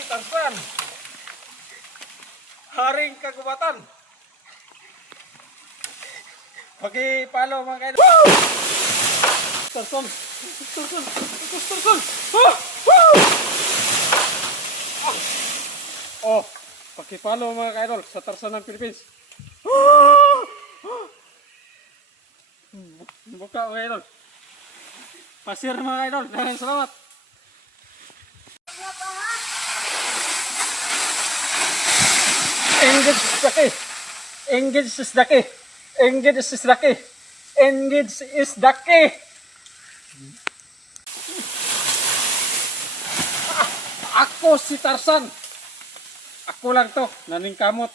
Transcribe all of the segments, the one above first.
si Tarzan. Haring kagubatan. Paki-follow mga kaidol. Tarzan. Tarzan. Tarzan. Oh, paki-follow mga kaidol sa Tarzan ng Philippines. Buka mga kaidol. Pasir mga kaidol. Dahan salamat. Engage is the key. Engage is the key. Engage is the key. Engage is the key. Ako si Tarzan. Ako lang to, naningkamot.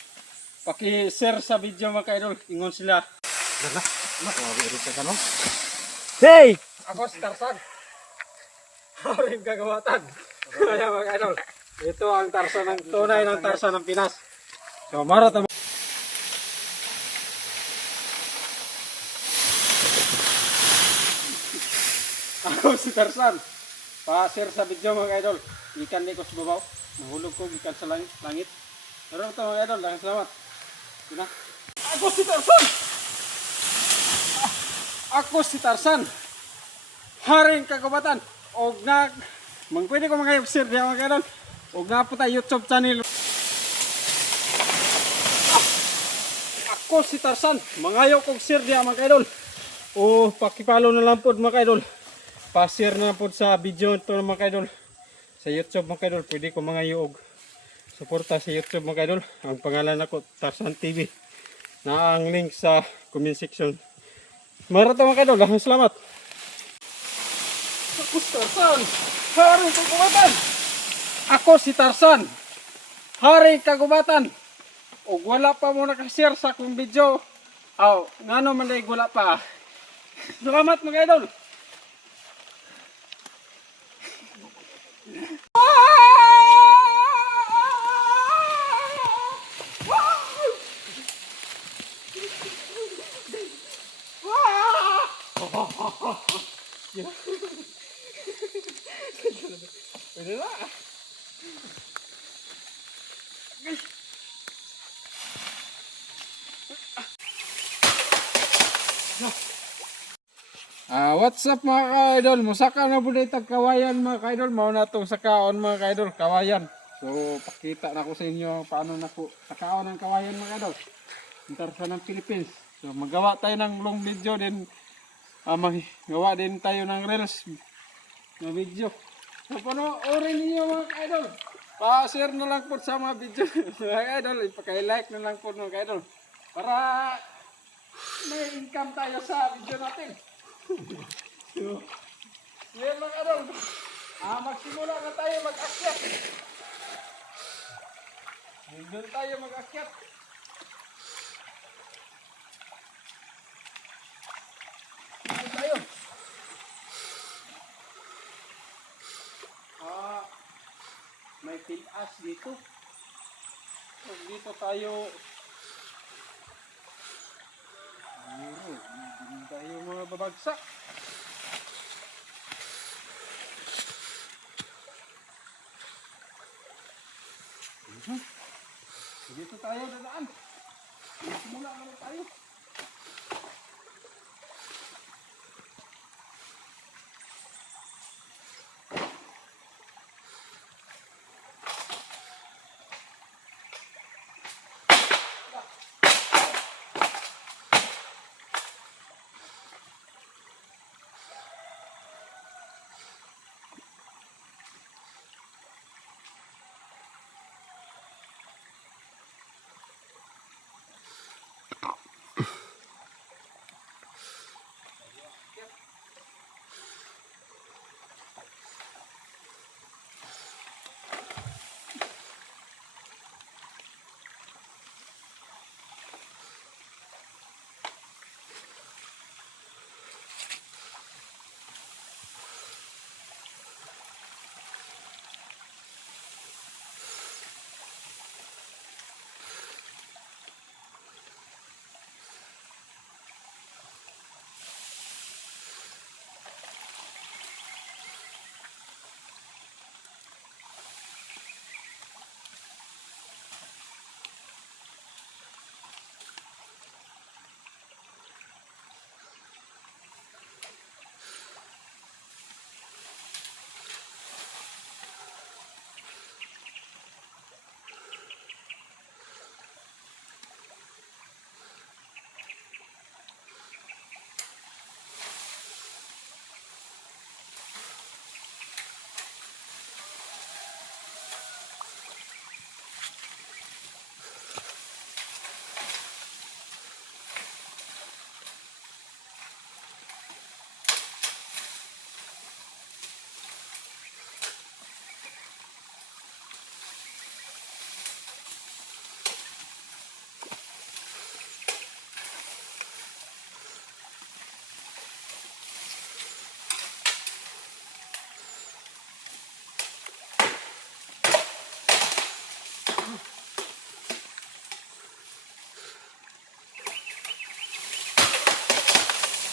Paki-share sa video mga kaidol. Ingon sila. Hey! Ako si Tarzan. Haring kagawatan. Kaya mga kaidol. Ito ang Tarzan ng tunay ng Tarzan ng Pinas. So, marat na. Ako si Tarzan. Pa-share sa video mga kaidol. Ikan di ko sa babaw. Mahulog ko ikan sa langit. Meron ito mga kaidol. Dahan salamat. Yun na. Ako si Tarzan. Ako si Tarzan. Haring kagubatan. Og na pwede ko mga share diya mga kaidol. Og na po tayo YouTube channel. Ako si Tarzan. Mangayo kong share diya mga kaidol. O pakipalo na lang po mga kaidol. Pa-share na po sa video ito mga kaidol. Sa YouTube mga kaidol. Pwede ko mangayo og suporta sa YouTube mga kaidol. Ang pangalan ako Tarzan TV. Na ang link sa comment section. Marat mga kaidol. Dahan salamat. Ako si Tarzan. Haring kagubatan. Ako si Tarzan. Haring kagubatan. O wala pa mo nakashare sa akong video. Aw, ngano man dahil wala pa. Salamat mga idol. Pwede na. What's up mga ka-idol? Musaka na po dito kawayan mga ka-idol. Mao na itong sakaon mga ka-idol, kawayan. So pakita na ko sa inyo paano na po sakaon ng kawayan mga ka-idol. Tarzan ng Philippines. So magawa tayo ng long video din. Magawa din tayo ng reels na video. So panoorin niyo mga ka-idol. Pa-share na lang po sa mga video mga ka-idol. Ipaka-like na lang po mga ka-idol. Para may income tayo sa video natin. So, yan mga kadol. Magsimula na tayo mag-akyat. Doon tayo mag-akyat. Doon tayo. May tilas dito. So, dito tayo. Hindi tayo mga babagsak. Dito tayo dadaan. Simula naman tayo.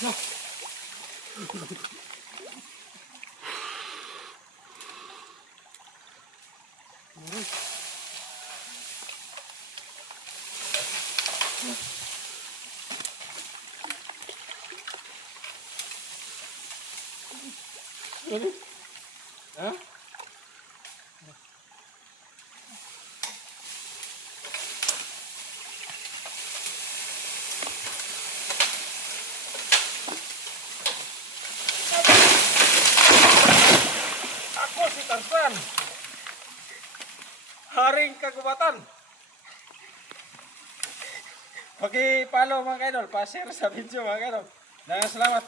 Ha? Ako si Tarzan. Haring kagubatan. Paki-follow mga kaidol, pa-share sa video mga kaidol. Salamat.